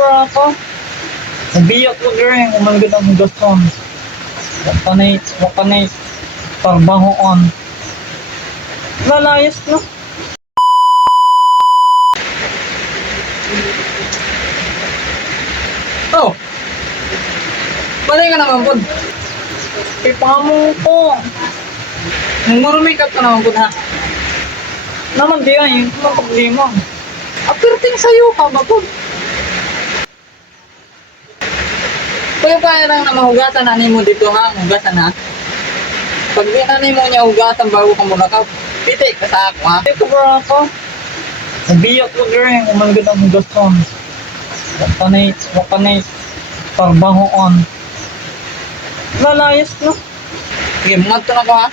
sobra ka. Nabiyak ko rin, umalagad ang gason. Wakanay, tarbahoon. Lalayas na. Oh! Balay ka naman po. Ipamo ko. Nung marumake up ka naman po ha. Naman di ay, yung problema. Apirting sa'yo ka ba po? Kaya kaya lang na mahugatan na mo dito ha. Hugasan ha. Pag di na mo niya hugatan bago ka muna ka. Piti ka sa ako ha. Ay, sobra ka. Nabiyak ko rin, umalagad ang gason. Wakanay, tarbahoon. Lalayas na. Sige, mga ito na ko ha.